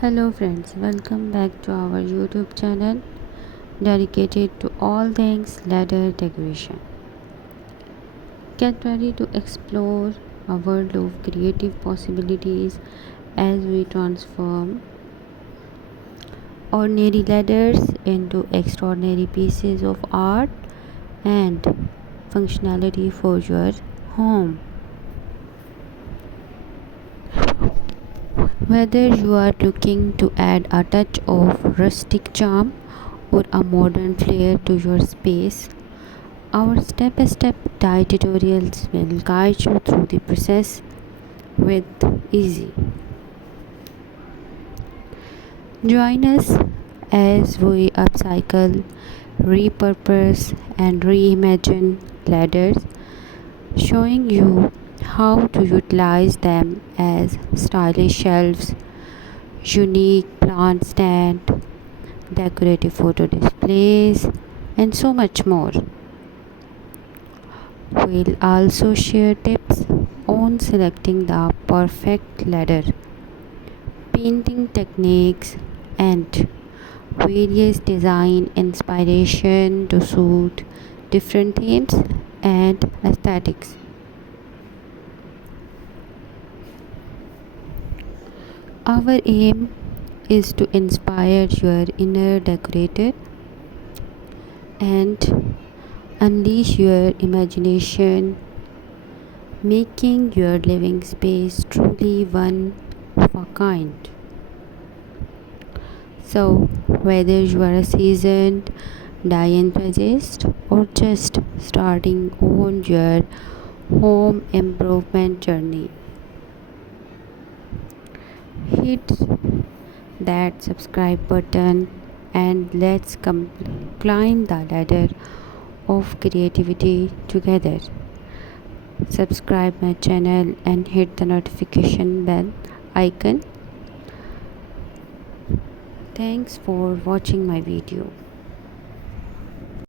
Hello friends, welcome back to our YouTube channel dedicated to all things ladder decoration. Get ready to explore a world of creative possibilities as we transform ordinary ladders into extraordinary pieces of art and functionality for your home. Whether you are looking to add a touch of rustic charm or a modern flair to your space, our step-by-step guide tutorials will guide you through the process with easy. Join us as we upcycle, repurpose, and reimagine ladders, showing you how to utilize them as stylish shelves, unique plant stand, decorative photo displays, and so much more. We'll also share tips on selecting the perfect ladder, painting techniques, and various design inspiration to suit different themes and aesthetics. Our aim is to inspire your inner decorator and unleash your imagination, making your living space truly one of a kind. So, whether you are a seasoned dye enthusiast or just starting on your home improvement journey, hit that subscribe button and let's climb the ladder of creativity together. Subscribe my channel and hit the notification bell icon. Thanks for watching my video.